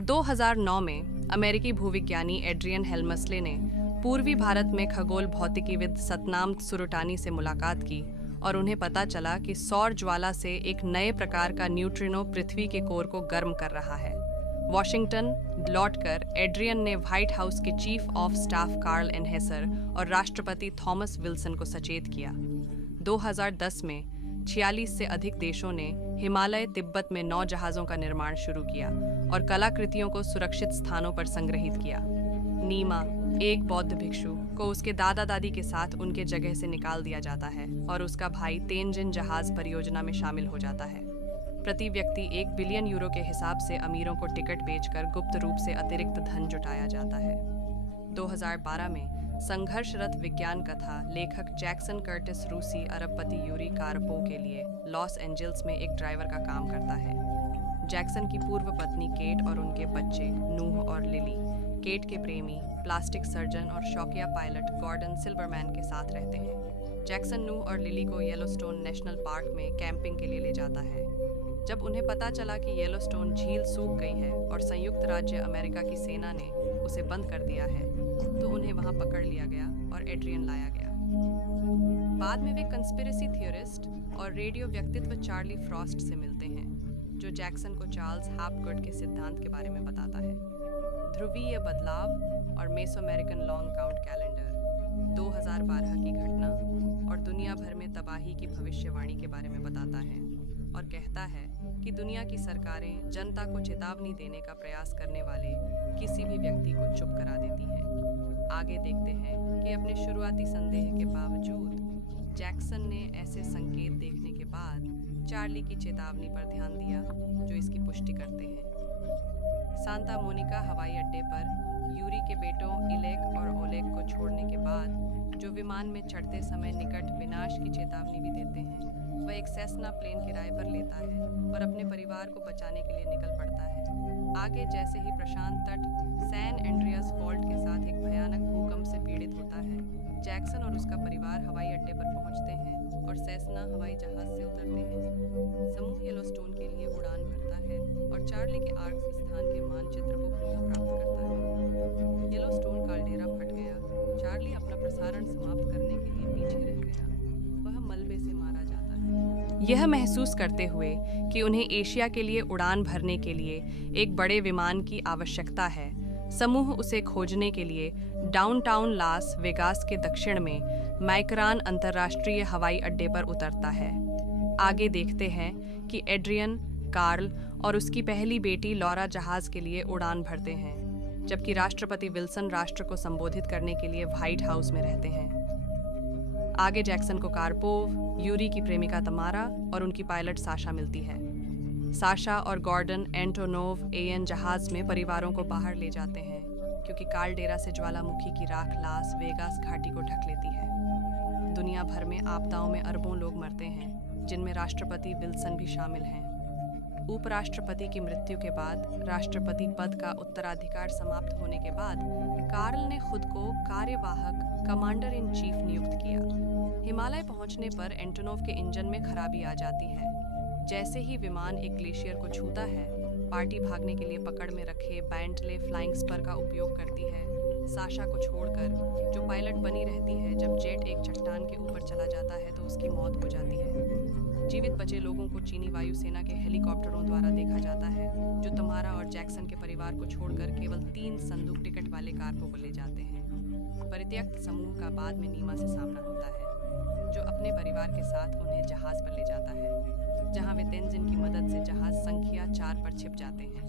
2009 में अमेरिकी भूविज्ञानी एड्रियन हेल्मस्ले ने पूर्वी भारत में खगोल भौतिकीविद सतनाम सुरुटानी से मुलाकात की और उन्हें पता चला कि सौर ज्वाला से एक नए प्रकार का न्यूट्रिनो पृथ्वी के कोर को गर्म कर रहा है। वॉशिंगटन लौटकर एड्रियन ने व्हाइट हाउस के चीफ ऑफ स्टाफ कार्ल एनहेसर और राष्ट्रपति थॉमस विल्सन को सचेत किया। 2010 में 46 से अधिक देशों ने हिमालय तिब्बत में 9 जहाज़ों का निर्माण शुरू किया और कलाकृतियों को सुरक्षित स्थानों पर संग्रहित किया। नीमा, एक बौद्ध भिक्षु, को उसके दादा दादी के साथ उनके जगह से निकाल दिया जाता है और उसका भाई तेनजिन जहाज परियोजना में शामिल हो जाता है। प्रति व्यक्ति 1 बिलियन यूरो के हिसाब से अमीरों को टिकट बेचकर गुप्त रूप से अतिरिक्त धन जुटाया जाता है। 2012 में संघर्षरत विज्ञान कथा लेखक जैक्सन कर्टिस रूसी अरबपति यूरी कारपोव के लिए लॉस एंजल्स में एक ड्राइवर का काम करता है। जैक्सन की पूर्व पत्नी केट और उनके बच्चे नूह और लिली, केट के प्रेमी, प्लास्टिक सर्जन और शौकिया पायलट गॉर्डन सिल्वरमैन के साथ रहते हैं। जैक्सन नूह और लिली को येलोस्टोन नेशनल पार्क में कैंपिंग के लिए ले जाता है। जब उन्हें पता चला कि येलोस्टोन झील सूख गई है और संयुक्त राज्य अमेरिका की सेना ने उसे बंद कर दिया है, तो उन्हें वहां पकड़ लिया गया और एड्रियन लाया गया। बाद में वे कंस्पिरेसी थियोरिस्ट और रेडियो व्यक्तित्व चार्ली फ्रॉस्ट से मिलते हैं, जो जैक्सन को चार्ल्स हैपगुड के सिद्धांत के बारे में बताता है। ध्रुवीय बदलाव और मेसोअमेरिकन लॉन्ग काउंट कैलेंडर, 2012 की घटना और दुनिया भर में तबाही की भविष्यवाणी के बारे में बताता है और कहता है कि दुनिया की सरकारें जनता को चेतावनी देने का प्रयास करने वाले किसी भी व्यक्ति को चुप करा देती हैं। आगे देखते हैं कि अपने शुरुआती संदेह के बावजूद जैक्सन ने ऐसे संकेत देखने के बाद चार्ली की चेतावनी पर ध्यान दिया, जो इसकी पुष्टि करते हैं। सांता मोनिका हवाई अड्डे पर यूरी के बेटों इलेक और ओलेग को छोड़ने के बाद, जो विमान में चढ़ते समय निकट विनाश की चेतावनी भी देते हैं, वह एक सेस्ना प्लेन किराए पर लेता है और अपने परिवार को बचाने के लिए निकल पड़ता है। आगे जैसे ही प्रशांत तट सैन एंड्रियास फॉल्ट के साथ एक भयानक भूकंप से पीड़ित होता है, जैक्सन और उसका परिवार हवाई अड्डे पर पहुंचते हैं और सेस्ना हवाई जहाज से उतरते हैं। समूह येलोस्टोन के लिए उड़ान भरता है और चार्ली के आर्क स्थान के मानचित्र को पुनः प्राप्त करता है। येलोस्टोन काल्डेरा फट गया। चार्ली अपना प्रसारण समाप्त करने के लिए पीछे रह गया। वह मलबे से मारा जाता है। यह महसूस करते हुए कि उन्हें एशिया के लिए उड़ान भरने के लिए एक बड़े विमान की आवश्यकता है, समूह उसे खोजने के लिए डाउनटाउन लास वेगास के दक्षिण में मैकरान अंतर्राष्ट्रीय हवाई अड्डे पर उतरता है। आगे देखते हैं कि एड्रियन, कार्ल और उसकी पहली बेटी लॉरा जहाज के लिए उड़ान भरते हैं, जबकि राष्ट्रपति विल्सन राष्ट्र को संबोधित करने के लिए व्हाइट हाउस में रहते हैं। आगे जैक्सन को कारपोव, यूरी की प्रेमिका तमारा और उनकी पायलट साशा मिलती है। साशा और गॉर्डन एंटोनोव एएन जहाज में परिवारों को बाहर ले जाते हैं, क्योंकि काल्डेरा से ज्वालामुखी की राख लास वेगास घाटी को ढक लेती है। दुनिया भर में आपदाओं में अरबों लोग मरते हैं, जिनमें राष्ट्रपति विल्सन भी शामिल हैं। उपराष्ट्रपति की मृत्यु के बाद राष्ट्रपति पद का उत्तराधिकार समाप्त होने के बाद कार्ल ने खुद को कार्यवाहक कमांडर इन चीफ नियुक्त किया। हिमालय पहुंचने पर एंटोनोव के इंजन में खराबी आ जाती है। जैसे ही विमान एक ग्लेशियर को छूता है, पार्टी भागने के लिए पकड़ में रखे बैंटले फ्लाइंग स्पर का उपयोग करती है। साशा को छोड़कर, जो पायलट बनी रहती है, जब जेट एक चट्टान के ऊपर चला जाता है तो उसकी मौत हो जाती है। जीवित बचे लोगों को चीनी वायुसेना के हेलीकॉप्टरों द्वारा देखा जाता है, जो तमारा और जैक्सन के परिवार को छोड़कर केवल 3 संदूक टिकट वाले कारपों को ले जाते हैं। परित्यक्त समूह का बाद में नीमा से सामना होता है, जो अपने परिवार के साथ उन्हें जहाज पर ले जाता है, जहां वे तेनजिन की मदद से जहाज संख्या 4 पर छिप जाते हैं।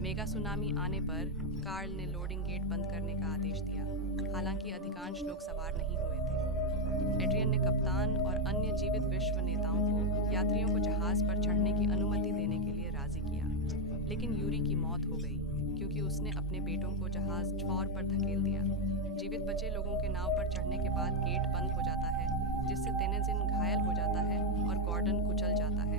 मेगा सुनामी आने पर कार्ल ने लोडिंग गेट बंद करने का आदेश दिया, हालांकि अधिकांश लोग सवार नहीं हुए थे। एड्रियन ने कप्तान और अन्य जीवित विश्व नेताओं को यात्रियों को जहाज पर चढ़ने की अनुमति देने के लिए राजी किया, लेकिन यूरी की मौत हो गई क्योंकि उसने अपने बेटों को जहाज ठौर पर धकेल दिया। जीवित बचे लोगों के नाव पर चढ़ने के बाद गेट बंद हो जाता है, जिससे तेनजिन घायल हो जाता है और गॉर्डन कुचल जाता है।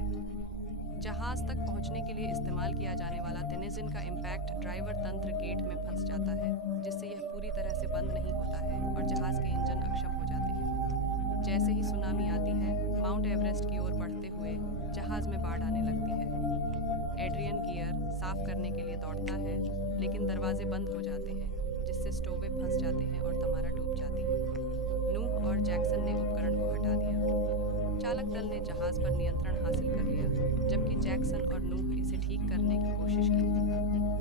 जहाज तक पहुंचने के लिए इस्तेमाल किया जाने वाला तेनजिन का इम्पैक्ट ड्राइवर तंत्र गेट में फंस जाता है, जिससे यह पूरी तरह से बंद नहीं होता है और जहाज के इंजन अक्षम हो जाते हैं। जैसे ही सुनामी आती है, माउंट एवरेस्ट की ओर बढ़ते हुए जहाज में बाढ़ आने लगती है। एड्रियन गियर साफ करने के लिए दौड़ता है, लेकिन दरवाजे बंद हो जाते हैं, जिससे स्टोवें फंस जाते हैं और तमारा डूब जाती है। नूह और जैक्सन ने उपकरण को हटा दिया। चालक दल ने जहाज पर नियंत्रण हासिल कर लिया, जबकि जैक्सन और नूह इसे ठीक करने की कोशिश की।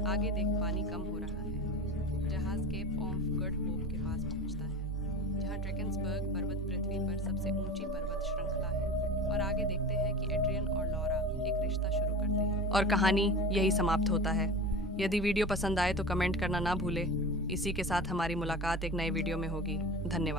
आगे देख, पानी कम हो रहा है। जहाज केप ऑफ गुड होप के पास पहुंचता है, जहां ड्रैकेंसबर्ग पर्वत पृथ्वी पर सबसे ऊंची पर्वत श्रृंखला है। और आगे देखते हैं कि एड्रियन और लॉरा एक रिश्ता शुरू करते हैं और कहानी यही समाप्त होता है। यदि वीडियो पसंद आए तो कमेंट करना ना भूले। इसी के साथ हमारी मुलाकात एक नए वीडियो में होगी। धन्यवाद।